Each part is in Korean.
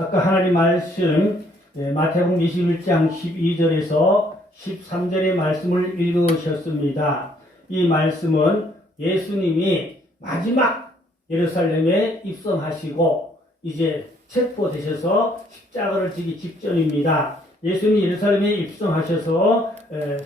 아까 하나님 말씀 마태복음 21장 12절에서 13절의 말씀을 읽으셨습니다. 이 말씀은 예수님이 마지막 예루살렘에 입성하시고 이제 체포되셔서 십자가를 지기 직전입니다. 예수님이 예루살렘에 입성하셔서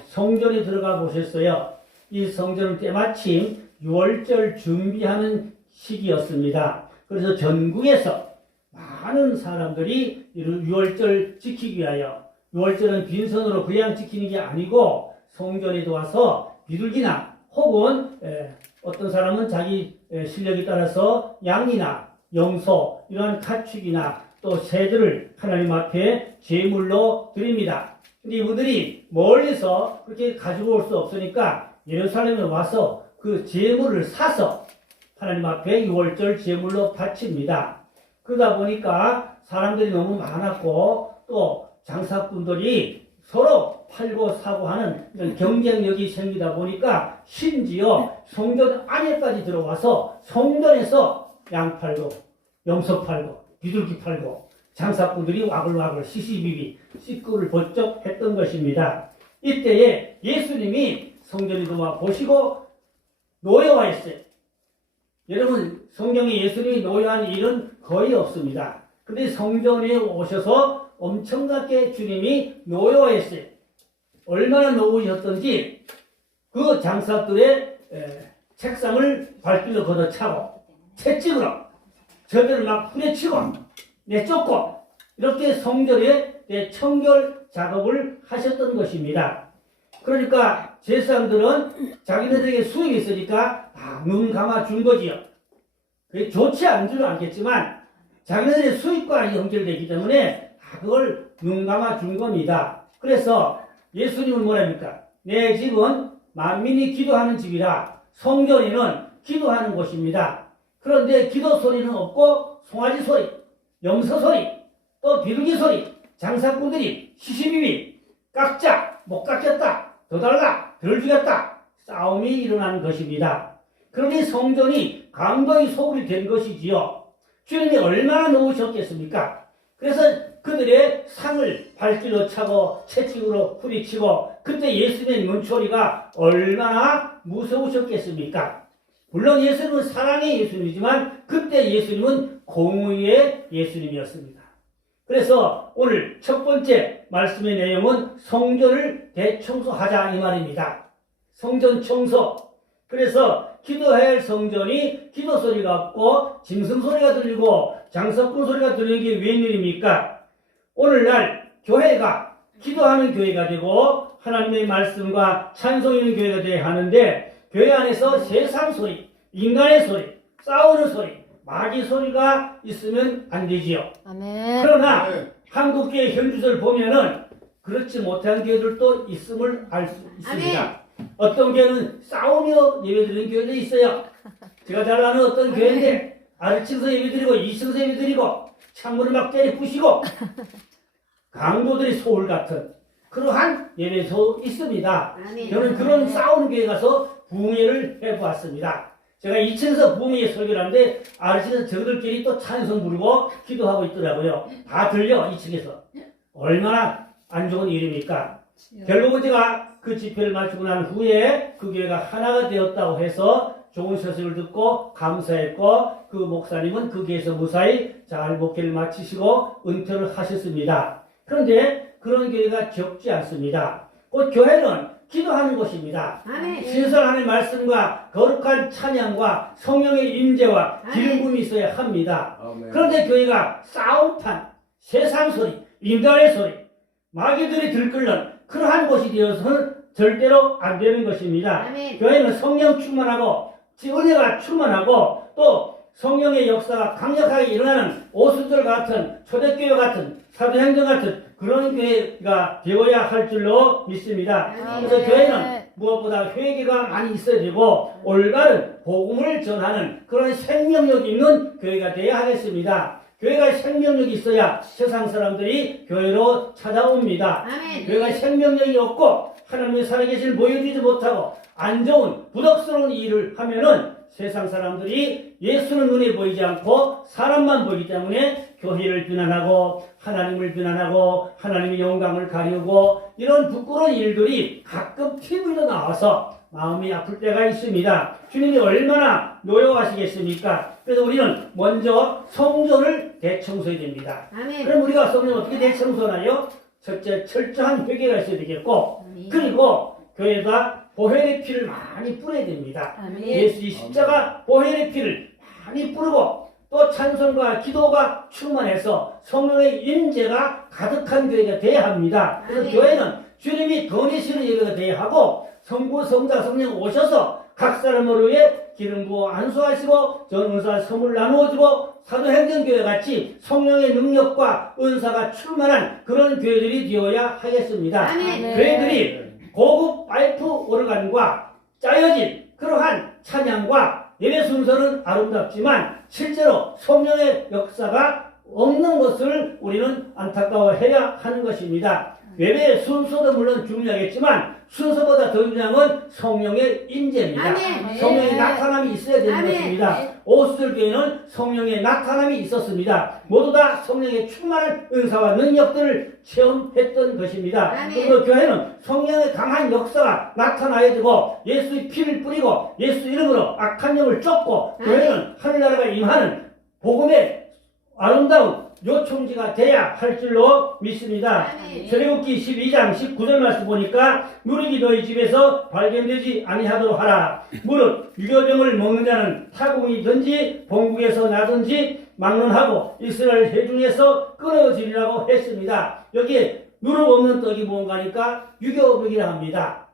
성전에 들어가 보셨어요. 이 성전은 때마침 6월절 준비하는 시기였습니다. 그래서 전국에서 많은 사람들이 6월절 지키기 위하여, 6월절은 빈손으로 그냥 지키는 게 아니고 성전에도 와서 비둘기나 혹은 어떤 사람은 자기 실력에 따라서 양이나 염소 이러한 가축이나 또 새들을 하나님 앞에 제물로 드립니다. 근데 이분들이 멀리서 그렇게 가지고 올 수 없으니까 예루살렘에 와서 그 제물을 사서 하나님 앞에 6월절 제물로 바칩니다. 그러다 보니까 사람들이 너무 많았고 또 장사꾼들이 서로 팔고 사고 하는 이런 경쟁력이 생기다 보니까 심지어 성전 안에까지 들어와서 성전에서 양 팔고 염소 팔고 비둘기 팔고 장사꾼들이 와글와글 시시비비 씻구를 번쩍 했던 것입니다. 이때에 예수님이 성전에 들어와 보시고 노여와 있어요. 여러분, 성경에 예수님이 노여한 일은 거의 없습니다. 근데 성전에 오셔서 엄청나게 주님이 노여했어요. 얼마나 노우셨던지 그 장사들의 책상을 발길로 걷어차고 채찍으로 저들을 막 후려치고 내쫓고 이렇게 성전에 청결 작업을 하셨던 것입니다. 그러니까 제사장들은 자기네들에게 수익이 있으니까 다 눈 감아 준 거지요. 그게 좋지 않지는 않겠지만 자기네들의 수익과 연결되기 때문에 다 그걸 눈 감아 준 겁니다. 그래서 예수님은 뭐랍니까? 내 집은 만민이 기도하는 집이라 성전에는 기도하는 곳입니다. 그런데 기도 소리는 없고 송아지 소리, 염소 소리, 또 비둘기 소리, 장사꾼들이 시시비비 깎자, 못 깎였다, 더 달라, 덜 주겠다 싸움이 일어나는 것입니다. 그러니 성전이 강도의 소굴이 된 것이지요. 주님이 얼마나 노우셨겠습니까? 그래서 그들의 상을 발길로 차고 채찍으로 후리치고 그때 예수님의 눈초리가 얼마나 무서우셨겠습니까? 물론 예수님은 사랑의 예수님이지만 그때 예수님은 공의의 예수님이었습니다. 그래서 오늘 첫 번째 말씀의 내용은 성전을 대청소하자 이 말입니다. 성전 청소. 그래서 기도해야 할 성전이 기도 소리가 없고 짐승 소리가 들리고 장사꾼 소리가 들리는 게 웬일입니까? 오늘날 교회가 기도하는 교회가 되고 하나님의 말씀과 찬송 있는 교회가 되어야 하는데 교회 안에서 세상 소리, 인간의 소리, 싸우는 소리, 마귀 소리가 있으면 안 되지요. 아멘. 그러나 한국교회 현주소를 보면은 그렇지 못한 교회들도 있음을 알 수 있습니다. 아멘. 어떤 교회는 싸우며 예배드리는 교회도 있어요. 제가 잘 아는 어떤 교회인데 아래층에서 예배드리고 2층에서 예배드리고 창문을 막 때려 부시고 강도들의 소울 같은 그러한 예배소 있습니다. 아멘. 저는 그런 싸우는 교회 가서 부흥회를 해보았습니다. 제가 2층에서 부흥회 설교를 하는데 아래층에서 저들끼리 또 찬송 부르고 기도하고 있더라고요. 다 들려 2층에서. 얼마나 안 좋은 일입니까? 결국은 제가 그 집회를 마치고 난 후에 그 교회가 하나가 되었다고 해서 좋은 소식을 듣고 감사했고 그 목사님은 그 교회에서 무사히 잘 목회를 마치시고 은퇴를 하셨습니다. 그런데 그런 교회가 적지 않습니다. 그 교회는 기도하는 곳입니다. 아멘. 신선한 말씀과 거룩한 찬양과 성령의 임재와 기름 부음이 있어야 합니다. 아멘. 그런데 교회가 싸움판, 세상 소리, 인간의 소리, 마귀들이 들끓는 그러한 곳이 되어서는 절대로 안 되는 것입니다. 아멘. 교회는 성령 충만하고 은혜가 충만하고 또 성령의 역사가 강력하게 일어나는 오순절 같은 초대교회 같은 사도행전 같은 그런 교회가 되어야 할 줄로 믿습니다. 아멘. 그래서 교회는 무엇보다 회개가 많이 있어야 되고 올바른 복음을 전하는 그런 생명력 있는 교회가 되어야 하겠습니다. 교회가 생명력이 있어야 세상 사람들이 교회로 찾아옵니다. 아멘. 교회가 생명력이 없고 하나님의 살아계심을 보여주지 못하고 안 좋은 부덕스러운 일을 하면은 세상 사람들이 예수는 눈에 보이지 않고 사람만 보이기 때문에 교회를 비난하고 하나님을 비난하고 하나님의 영광을 가리우고 이런 부끄러운 일들이 가끔 TV로 나와서 마음이 아플 때가 있습니다. 주님이 얼마나 노여워하시겠습니까? 그래서 우리는 먼저 성전을 대청소해야 됩니다. 아멘. 그럼 우리가 성전 어떻게 대청소하나요? 첫째, 철저한 회개가 있어야 되겠고, 그리고 교회가 보혈의 피를 많이 뿌려야 됩니다. 아멘. 예수의 십자가 보혈의 피를 많이 뿌리고 또 찬송과 기도가 충만해서 성령의 임재가 가득한 교회가 되어야 합니다. 그래서 아멘. 교회는 주님이 거니시는 예배가 되어야 하고 성부, 성자, 성령 오셔서 각 사람을 위해 기름 부어 안수하시고 전은사 선물 나누어주고 사도행전교회 같이 성령의 능력과 은사가 충만한 그런 교회들이 되어야 하겠습니다. 아멘. 교회들이 고급 파이프 오르간과 짜여진 그러한 찬양과 예배 순서는 아름답지만 실제로 성령의 역사가 없는 것을 우리는 안타까워해야 하는 것입니다. 예배의 순서도 물론 중요하겠지만 순서보다 더 중요한 건 성령의 임재입니다. 아멘. 성령의 나타남이 있어야 되는 아멘. 것입니다. 오스들 교회는 성령의 나타남이 있었습니다. 모두 다 성령의 충만한 은사와 능력들을 체험했던 것입니다. 아멘. 그리고 교회는 성령의 강한 역사가 나타나야 되고 예수의 피를 뿌리고 예수 이름으로 악한 영을 쫓고 교회는 하늘나라가 임하는 복음의 아름다운 요청지가 돼야 할 줄로 믿습니다. 아멘. 출애굽기 12장 19절 말씀 보니까 누룩이 너희 집에서 발견되지 아니하도록 하라. 무릇 유교병을 먹는 자는 타국이든지 본국에서 나든지 막론하고 이스라엘 회중에서 끊어지리라고 했습니다. 여기에 누룩 없는 떡이 뭔가니까 유교병이라 합니다.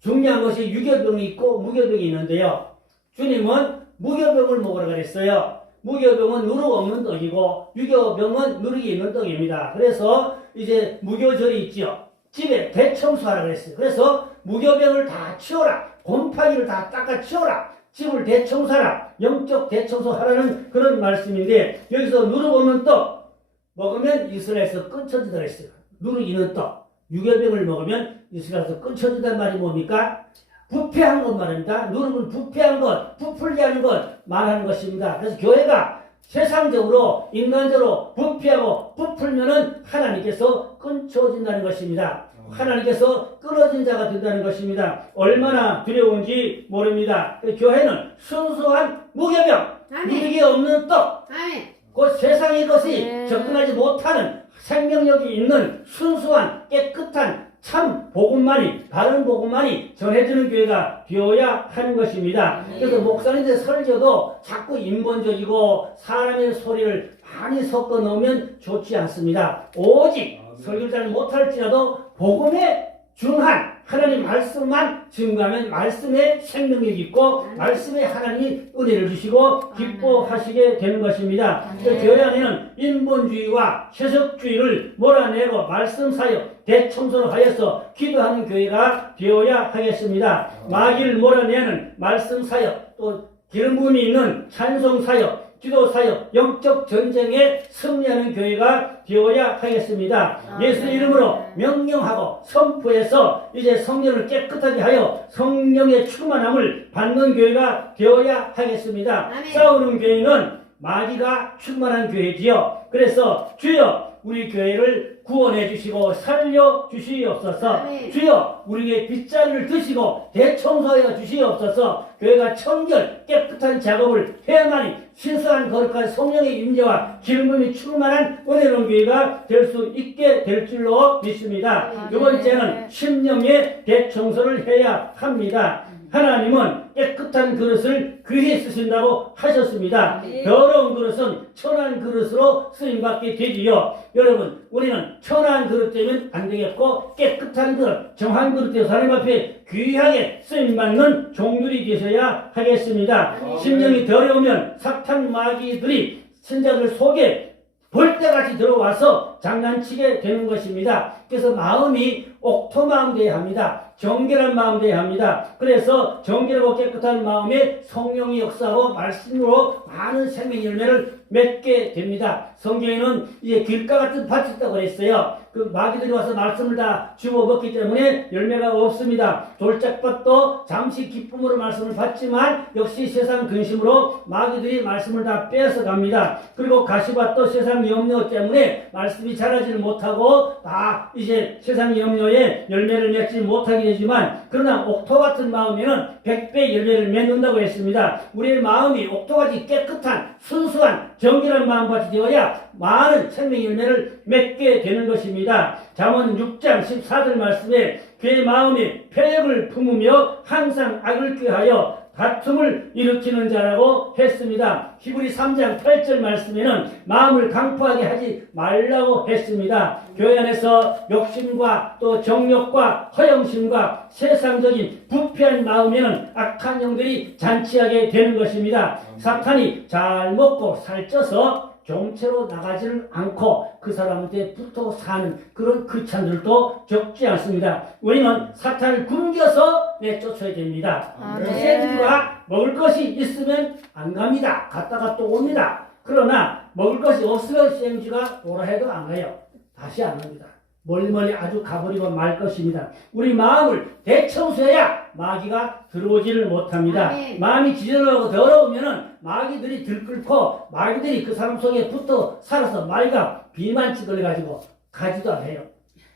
중요한 것이 유교병이 있고 무교병이 있는데요. 주님은 무교병을 먹으라 그랬어요. 무교병은 누룩 없는 떡이고 유교병은 누룩이 있는 떡입니다. 그래서 이제 무교절이 있죠. 집에 대청소하라 그랬어요. 그래서 무교병을 다 치워라. 곰팡이를 다 닦아 치워라. 집을 대청소하라. 영적 대청소하라는 그런 말씀인데 여기서 누룩 없는 떡 먹으면 이스라엘에서 끊쳐지다 그랬어요. 누룩 있는 떡. 유교병을 먹으면 이스라엘에서 끊쳐진다는 말이 뭡니까? 부패한 것 말입니다. 누룩은 부패한 것, 부풀게 하는 것 말하는 것입니다. 그래서 교회가 세상적으로 인간적으로 부패하고 부풀면은 하나님께서 끊쳐진다는 것입니다. 하나님께서 끊어진 자가 된다는 것입니다. 얼마나 두려운지 모릅니다. 교회는 순수한 무교병, 누룩이 없는 떡, 아멘. 곧 세상의 것이 접근하지 못하는 생명력이 있는 순수한 깨끗한 참 복음만이 바른 복음만이 전해지는 교회가 되어야 하는 것입니다. 그래서 목사님들 설교도 자꾸 인본적이고 사람의 소리를 많이 섞어 넣으면 좋지 않습니다. 오직 설교를 못할지라도 복음에 중한 하나님 말씀만 증거하면 말씀에 생명력이 있고 말씀에 하나님이 은혜를 주시고 기뻐하시게 되는 것입니다. 교회 안에는 인본주의와 세속주의를 몰아내고 말씀 사역 대청소를 하여서 기도하는 교회가 되어야 하겠습니다. 마귀를 몰아내는 말씀 사역 또 기름 부음이 있는 찬송 사역 기도 사역, 영적 전쟁에 승리하는 교회가 되어야 하겠습니다. 예수 이름으로 명령하고 선포해서 이제 성령을 깨끗하게 하여 성령의 충만함을 받는 교회가 되어야 하겠습니다. 아멘. 싸우는 교회는 마귀가 충만한 교회지요. 그래서 주여 우리 교회를 구원해 주시고 살려 주시옵소서. 아멘. 주여 우리의 빗자루를 드시고 대청소하여 주시옵소서. 교회가 청결 깨끗한 작업을 해야만이 신성한 거룩한 성령의 임재와 기름붐이 충만한 은혜로운 교회가 될 수 있게 될 줄로 믿습니다. 아멘. 두 번째는 심령의 대청소를 해야 합니다. 하나님은 깨끗한 그릇을 귀히 쓰신다고 하셨습니다. 더러운 그릇은 천한 그릇으로 쓰임받게 되지요. 여러분 우리는 천한 그릇 되면 안 되겠고 깨끗한 그릇, 정한 그릇 되어서 하나님 앞에 귀하게 쓰임받는 종들이 되셔야 하겠습니다. 심령이 더러우면 사탄 마귀들이 신자들 속에 벌떼같이 들어와서 장난치게 되는 것입니다. 그래서 마음이 옥토 마음 되어야 합니다. 정결한 마음 되어야 합니다. 그래서 정결하고 깨끗한 마음에 성령이 역사하고 말씀으로 많은 생명 열매를 맺게 됩니다. 성경에는 이제 길가 같은 밭이 있다고 그랬어요. 그 마귀들이 와서 말씀을 다 주워 먹기 때문에 열매가 없습니다. 돌짝밭도 잠시 기쁨으로 말씀을 받지만 역시 세상 근심으로 마귀들이 말씀을 다 빼앗아 갑니다. 그리고 가시밭도 세상 염려 때문에 말씀이 자라지를 못하고 다 이제 세상 염려에 열매를 맺지 못하게 되지만, 그러나 옥토 같은 마음에는 100배 열매를 맺는다고 했습니다. 우리의 마음이 옥토같이 깨끗한 순수한 정결한 마음같이 되어야 많은 생명 열매를 맺게 되는 것입니다. 잠언 6장 14절 말씀에 그의 마음에 패역을 품으며 항상 악을 꾀하여 다툼을 일으키는 자라고 했습니다. 히브리 3장 8절 말씀에는 마음을 강포하게 하지 말라고 했습니다. 교회 안에서 욕심과 또 정욕과 허영심과 세상적인 부패한 마음에는 악한 영들이 잔치하게 되는 것입니다. 사탄이 잘 먹고 살쪄서 정체로 나가지를 않고 그 사람한테 붙어 사는 그런 크리스찬들도 적지 않습니다. 우리는 사탄을 굶겨서 내쫓아야 됩니다. 새들아 먹을 것이 있으면 안 갑니다. 갔다가 또 옵니다. 그러나 먹을 것이 없으면 생쥐가 오라 해도 안 가요. 다시 안 옵니다. 멀리 아주 가버리고 말 것입니다. 우리 마음을 대청소해야 마귀가 들어오지를 못합니다. 아멘. 마음이 지저분하고 더러우면은 마귀들이 들끓고 마귀들이 그 사람 속에 붙어 살아서 마귀가 비만치 걸려가지고 가지도 않아요.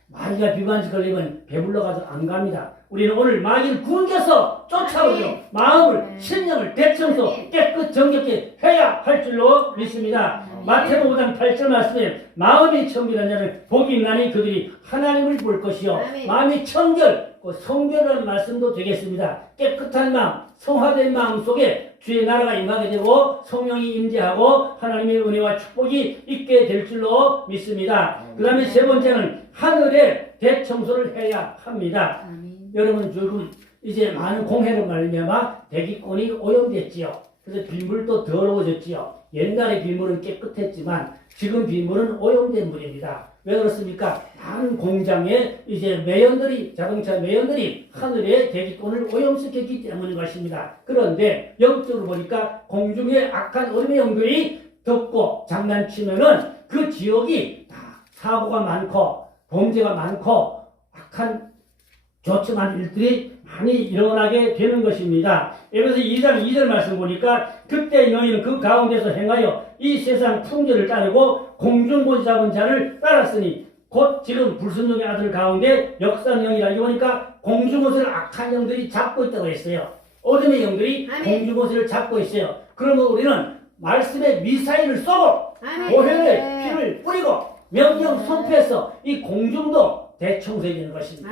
마귀가 비만치 걸리면 배불러가지고 안 갑니다. 우리는 오늘 마귀를 굶겨서 쫓아오려 마음을, 심령을 대청소 깨끗 정결케 해야 할 줄로 믿습니다. 마태복음 5장 8절 말씀에 마음이 청결한 자는 복이 있나니 그들이 하나님을 볼 것이요. 마음이 청결, 성결한 말씀도 되겠습니다. 깨끗한 마음, 성화된 마음 속에 주의 나라가 임하게 되고 성령이 임재하고 하나님의 은혜와 축복이 있게 될 줄로 믿습니다. 그 다음에 세 번째는 하늘의 대청소를 해야 합니다. 여러분 지금 이제 많은 공해로 말미암아 대기권이 오염됐지요. 그래서 빗물도 더러워졌지요. 옛날의 빗물은 깨끗했지만 지금 빗물은 오염된 물입니다. 왜 그렇습니까? 많은 공장에 이제 매연들이, 자동차 매연들이 하늘의 대기권을 오염시켰기 때문인 것입니다. 그런데 영적으로 보니까 공중에 악한 어둠의 영들이 덮고 장난치면은 그 지역이 다 사고가 많고 범죄가 많고 악한 좋지 않은 일들이 많이 일어나게 되는 것입니다. 에베소 2장 2절 말씀 보니까 그때 너희는 그 가운데서 행하여 이 세상 풍조를 따르고 공중보지 잡은 자를 따랐으니 곧 지금 불순종의 아들 가운데 역사는 영이라기 보니까 공중보지를 악한 영들이 잡고 있다고 했어요. 어둠의 영들이 공중보지를 잡고 있어요. 그러면 우리는 말씀에 미사일을 쏘고 보혈의 피를 뿌리고 명령 선포해서 이 공중도 대청소해야 되는 것입니다.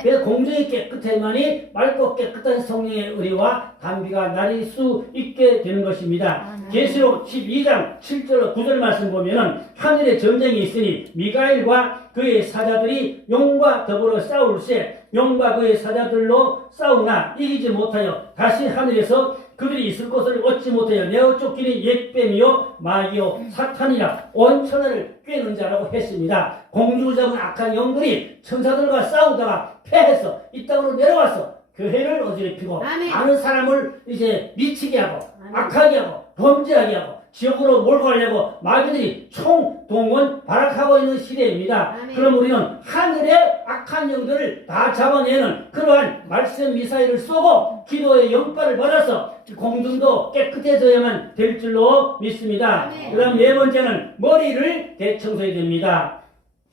그래서 공중이 깨끗해야만이 맑고 깨끗한 성령의 의리와 단비가 나릴 수 있게 되는 것입니다. 계시록 12장 7절 9절 말씀 보면은 하늘에 전쟁이 있으니 미가엘과 그의 사자들이 용과 더불어 싸울세 용과 그의 사자들로 싸우나 이기지 못하여 다시 하늘에서 그들이 있을 곳을 얻지 못하여 내어 쫓기는 옛뱀이요 마귀요 사탄이라 온 천하를 꿰는 자라고 했습니다. 공중을 잡은 악한 영들이 천사들과 싸우다가 패해서 이 땅으로 내려와서 교회를 어지럽히고 많은 사람을 이제 미치게 하고 악하게 하고 범죄하게 하고 지옥으로 몰고 가려고 마귀들이 총동원 발악하고 있는 시대입니다. 그럼 우리는 하늘의 악한 영들을 다 잡아내는 그러한 말씀 미사일을 쏘고 기도의 영빨을 받아서 공중도 깨끗해져야만 될 줄로 믿습니다. 그 다음 네 번째는 머리를 대청소해야 됩니다.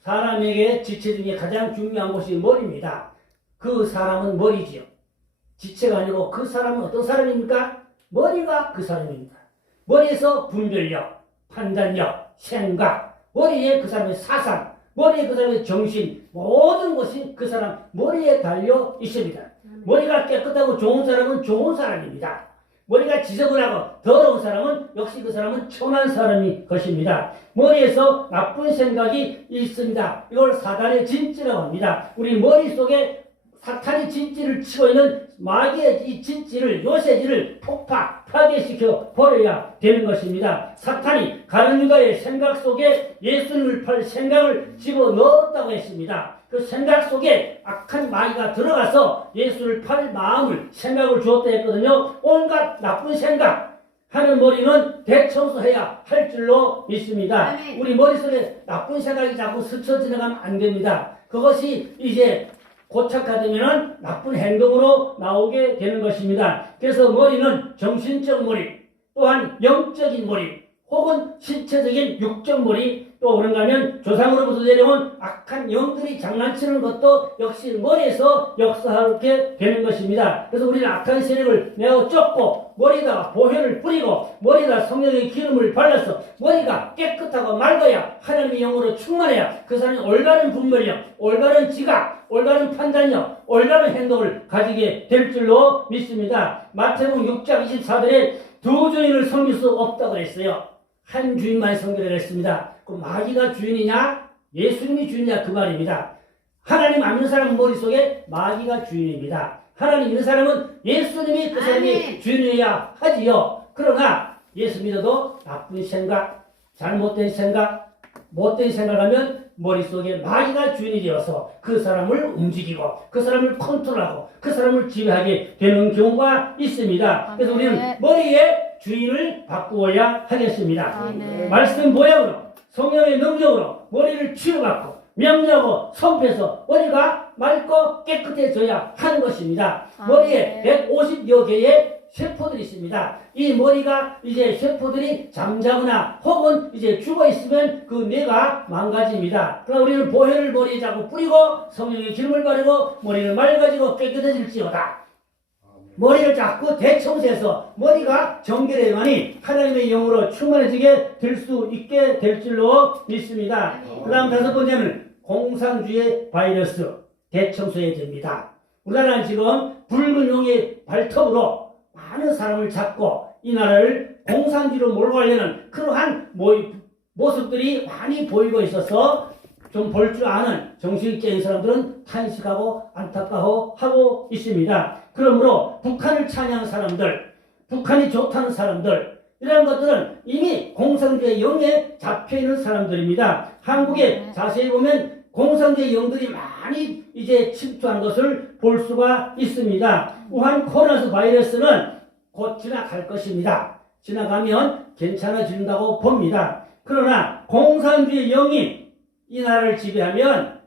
사람에게 지체 중에 가장 중요한 곳이 머리입니다. 그 사람은 머리지요. 지체가 아니고 그 사람은 어떤 사람입니까? 머리가 그 사람입니다. 머리에서 분별력, 판단력, 생각, 머리에 그 사람의 사상, 머리에 그 사람의 정신, 모든 것이 그 사람 머리에 달려 있습니다. 머리가 깨끗하고 좋은 사람은 좋은 사람입니다. 머리가 지저분하고 더러운 사람은 역시 그 사람은 천한 사람이 것입니다. 머리에서 나쁜 생각이 있습니다. 이걸 사단의 진찌라고 합니다. 우리 머릿속에 사탄이 진찌를 치고 있는 마귀의 이 진지를, 요새지를 파괴시켜 버려야 되는 것입니다. 사탄이 가룟 유다의 생각 속에 예수님을 팔 생각을 집어넣었다고 했습니다. 그 생각 속에 악한 마귀가 들어가서 예수를 팔 마음을, 생각을 주었다 했거든요. 온갖 나쁜 생각 하는 머리는 대청소해야 할 줄로 믿습니다. 우리 머릿속에 나쁜 생각이 자꾸 스쳐 지나가면 안 됩니다. 그것이 이제 고착화되면 나쁜 행동으로 나오게 되는 것입니다. 그래서 머리는 정신적 머리, 또한 영적인 머리, 혹은 신체적인 육적 머리, 또 그런가 하면 조상으로부터 내려온 악한 영들이 장난치는 것도 역시 머리에서 역사하게 되는 것입니다. 그래서 우리는 악한 세력을 내어 쫓고 머리에다가 보혈을 뿌리고 머리에다 성령의 기름을 발라서 머리가 깨끗하고 맑아야 하나님의 영으로 충만해야 그 사람이 올바른 분별력, 올바른 지각, 올바른 판단력, 올바른 행동을 가지게 될 줄로 믿습니다. 마태복음 6장 24절에 두 주인을 섬길 수 없다고 그랬어요. 한 주인만 섬기라고 했습니다. 그 마귀가 주인이냐 예수님이 주인이냐 그 말입니다. 하나님 안 믿는 사람 머릿속에 마귀가 주인입니다. 하나님 믿는 사람은 예수님이 그 사람이 주인이어야 하지요. 그러나 예수 믿어도 나쁜 생각, 잘못된 생각, 못된 생각하면 머릿속에 마귀가 주인이 되어서 그 사람을 움직이고 그 사람을 컨트롤하고 그 사람을 지배하게 되는 경우가 있습니다. 그래서 우리는 머리에 주인을 바꾸어야 하겠습니다. 말씀 모양으로 성령의 능력으로 머리를 치유받고 명령하고 선포해서 머리가 맑고 깨끗해져야 하는 것입니다. 머리에 150여 개의 세포들이 있습니다. 이 머리가 이제 세포들이 잠자거나 혹은 이제 죽어 있으면 그 뇌가 망가집니다. 그러나 우리는 보혈을 머리에 자꾸 뿌리고 성령의 기름을 바르고 머리를 맑아지고 깨끗해질지어다. 머리를 자꾸 대청소해서 머리가 정결해야만이 하나님의 영으로 충만해지게 될 수 있게 될 줄로 믿습니다. 그 다음 다섯 번째는 공산주의 바이러스 대청소해야 됩니다. 우리나라는 지금 붉은 용의 발톱으로 많은 사람을 잡고 이 나라를 공산주의로 몰고 가려는 그러한 모습들이 많이 보이고 있어서 좀 볼 줄 아는 정신적인 사람들은 탄식하고 안타까워하고 있습니다. 그러므로 북한을 찬양하는 사람들, 북한이 좋다는 사람들, 이런 것들은 이미 공산주의 영에 잡혀있는 사람들입니다. 한국에 자세히 보면 공산주의 영들이 많이 이제 침투한 것을 볼 수가 있습니다. 우한 코로나 바이러스는 곧 지나갈 것입니다. 지나가면 괜찮아진다고 봅니다. 그러나 공산주의 영이 이 나라를 지배하면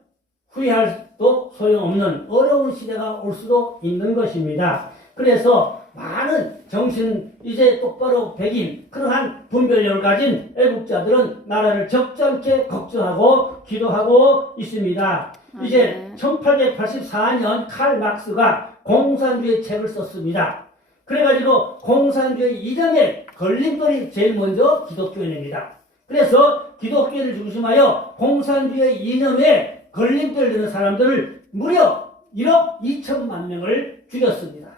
후회할도 소용없는 어려운 시대가 올 수도 있는 것입니다. 그래서 많은 정신 이제 똑바로 백인 그러한 분별력을 가진 애국자들은 나라를 적잖게 걱정하고 기도하고 있습니다. 이제 1884년 칼 막스가 공산주의 책을 썼습니다. 그래가지고 공산주의 이전에 걸림돌이 제일 먼저 기독교인입니다. 그래서 기독교를 중심하여 공산주의 이념에 걸림돌 드는 사람들을 무려 1억 2천만 명을 죽였습니다.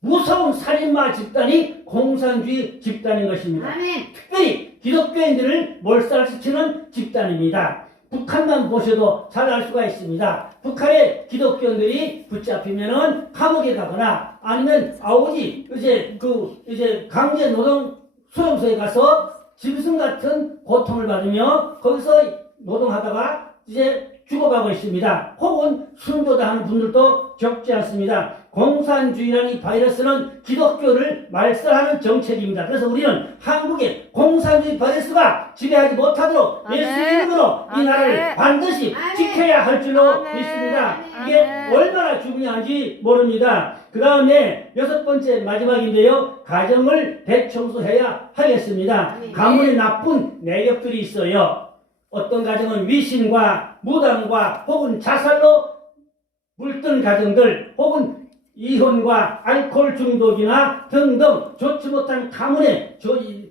무서운 살인마 집단이 공산주의 집단인 것입니다. 특별히 기독교인들을 몰살시키는 집단입니다. 북한만 보셔도 잘 알 수가 있습니다. 북한의 기독교인들이 붙잡히면은 감옥에 가거나 아니면 아오지 이제 강제 노동 수용소에 가서 짐승 같은 고통을 받으며 거기서 노동하다가 이제 죽어가고 있습니다. 혹은 순교당하는 분들도 적지 않습니다. 공산주의라는 이 바이러스는 기독교를 말살하는 정책입니다. 그래서 우리는 한국에 공산주의 바이러스가 지배하지 못하도록 예수 이름으로 이 나라를 반드시 지켜야 할 줄로 믿습니다. 이게 얼마나 중요한지 모릅니다. 그 다음에 여섯 번째 마지막인데요. 가정을 대청소해야 하겠습니다. 가문에 나쁜 내력들이 있어요. 어떤 가정은 위신과 무당과 혹은 자살로 물든 가정들 혹은 이혼과 알코올 중독이나 등등 좋지 못한 가문의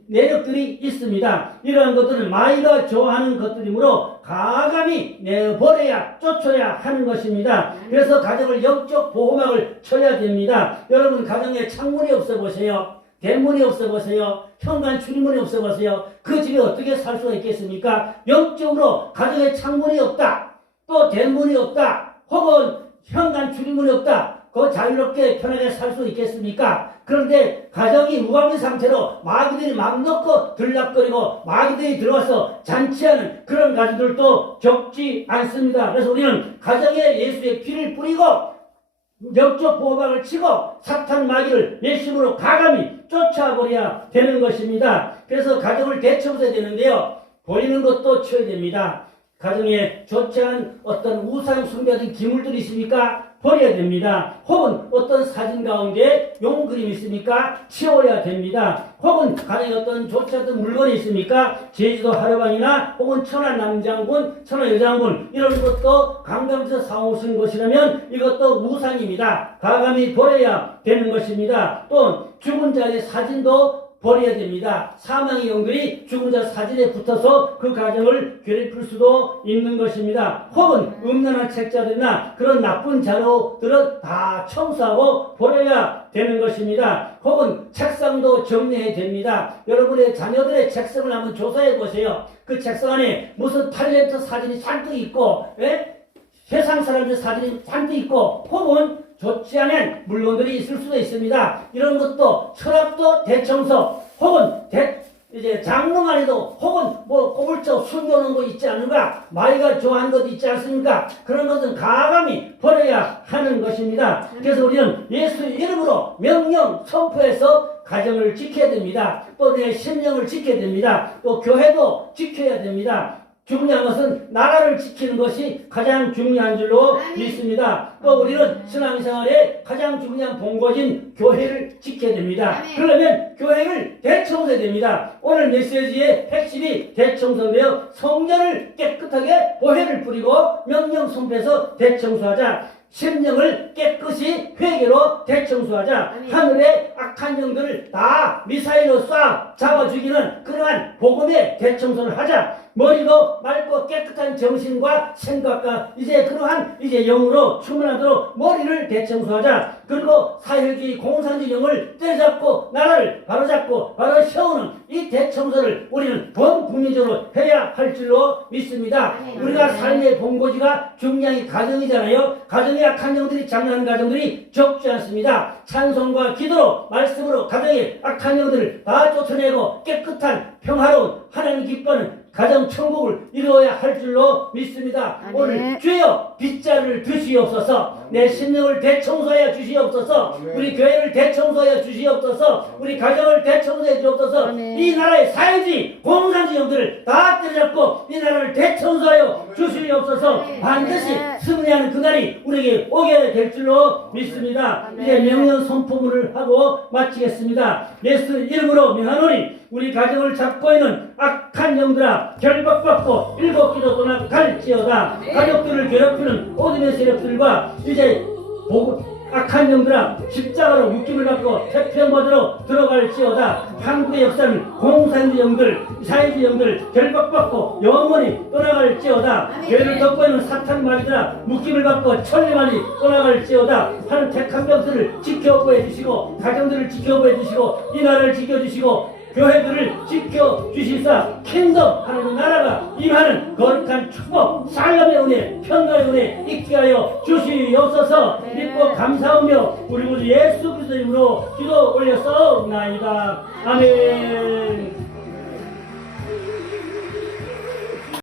내력들이 있습니다. 이러한 것들은 마귀가 좋아하는 것들이므로 가감히 내버려야 쫓아야 하는 것입니다. 그래서 가정을 영적 보호막을 쳐야 됩니다. 여러분 가정에 창문이 없어 보세요. 대문이 없어 보세요. 현관 출입문이 없어 보세요. 그 집에 어떻게 살 수가 있겠습니까? 영적으로 가정에 창문이 없다. 또 대문이 없다. 혹은 현관 출입문이 없다. 그 자유롭게 편하게 살 수 있겠습니까? 그런데 가정이 무방비 상태로 마귀들이 맘 놓고 들락거리고 마귀들이 들어와서 잔치하는 그런 가정들도 적지 않습니다. 그래서 우리는 가정에 예수의 피를 뿌리고 영적 보호막을 치고 사탄 마귀를 예수님으로 가감히 쫓아버려야 되는 것입니다. 그래서 가정을 대청소해야 되는데요. 버리는 것도 치워야 됩니다. 가정에 좋지 않은 어떤 우상 숭배하는 기물들이 있습니까? 버려야 됩니다. 혹은 어떤 사진 가운데 용 그림이 있습니까? 치워야 됩니다. 혹은 가정에 어떤 좋지 않은 물건이 있습니까? 제주도 하루방이나 혹은 천안 남장군, 천안 여장군 이런 것도 관광지에서 사오신 것이라면 이것도 우상입니다. 가감히 버려야 되는 것입니다. 또 죽은 자의 사진도 버려야 됩니다. 사망의 영들이 죽은 자 사진에 붙어서 그 가정을 괴롭힐 수도 있는 것입니다. 혹은 음란한 책자들이나 그런 나쁜 자료들은 다 청소하고 버려야 되는 것입니다. 혹은 책상도 정리해야 됩니다. 여러분의 자녀들의 책상을 한번 조사해 보세요. 그 책상 안에 무슨 탤런트 사진이 잔뜩 있고 세상 사람들 사진이 잔뜩 있고 혹은 좋지 않은 물건들이 있을 수도 있습니다. 이런 것도 서랍도 대청소 혹은 이제 장롱 안에도 혹은 뭐 꼬불쩍 숨겨놓은 거 있지 않은가? 마이가 좋아하는 것도 있지 않습니까? 그런 것은 가감히 버려야 하는 것입니다. 그래서 우리는 예수 이름으로 명령 선포해서 가정을 지켜야 됩니다. 또 내 신령을 지켜야 됩니다. 또 교회도 지켜야 됩니다. 중요한 것은 나라를 지키는 것이 가장 중요한 줄로 믿습니다. 또 우리는 신앙생활에 가장 중요한 본거진 교회를 지켜야 됩니다. 그러면 교회를 대청소해야 됩니다. 오늘 메시지의 핵심이 대청소인데요. 성전을 깨끗하게 보혈을 뿌리고 명령 선포해서 대청소하자. 심령을 깨끗이 회개로 대청소하자. 하늘의 악한 영들을 다 미사일로 쏴 잡아 죽이는 그러한 복음의 대청소를 하자. 머리도 맑고 깨끗한 정신과 생각과 이제 그러한 이제 영으로 충만하도록 머리를 대청소하자. 그리고 사회주의 공산주의 영을 때려잡고 나라를 바로잡고 바로 세우는 이 대청소를 우리는 본 국민적으로 해야 할 줄로 믿습니다. 우리가 삶의 본고지가 중요한 가정이잖아요. 가정에 악한 영들이 장난하는 가정들이 적지 않습니다. 찬송과 기도로 말씀으로 가정의 악한 영들을 다 쫓아내고 깨끗한 평화로운 하나님 기뻐하는 가정 천국을 이루어야 할 줄로 믿습니다. 오늘 주여 빗자루를 드시옵소서. 내 심령을 대청소하여 주시옵소서. 우리 교회를 대청소하여 주시옵소서. 우리 가정을 대청소해 주옵소서. 이 나라의 사회주의 공산주의 영들을 다 때려잡고 이 나라를 대청소하여 주시옵소서. 반드시 승리하는 그날이 우리에게 오게 될 줄로 믿습니다. 이제 명령 선포문을 하고 마치겠습니다. 예수 이름으로 명하노니 우리 가정을 잡고 있는 악한 영들아 결박받고 일곱 기도 떠나갈지어다. 가족들을 괴롭히는 어둠의 세력들과 이제 악한 영들아 십자가로 묶임을 받고 태평받으러 들어갈지어다. 한국의 역사는 공산주의 영들, 사회주의 영들 결박받고 영원히 떠나갈지어다. 교회를 덮고 있는 사탄 마귀들아 묶임을 받고 천리만이 떠나갈지어다. 하는 택한 병들을 지켜보해 주시고 가정들을 지켜보해 주시고 이 나라를 지켜주시고 교회들을 지켜주시사 킹덤 하나님 나라가 임하는 거룩한 축복 살람의 은혜 평강의 은혜 있게 하여 주시옵소서. 믿고 감사하며 우리 구주 예수 그리스도 이름으로 기도 올렸사옵나이다. 아멘.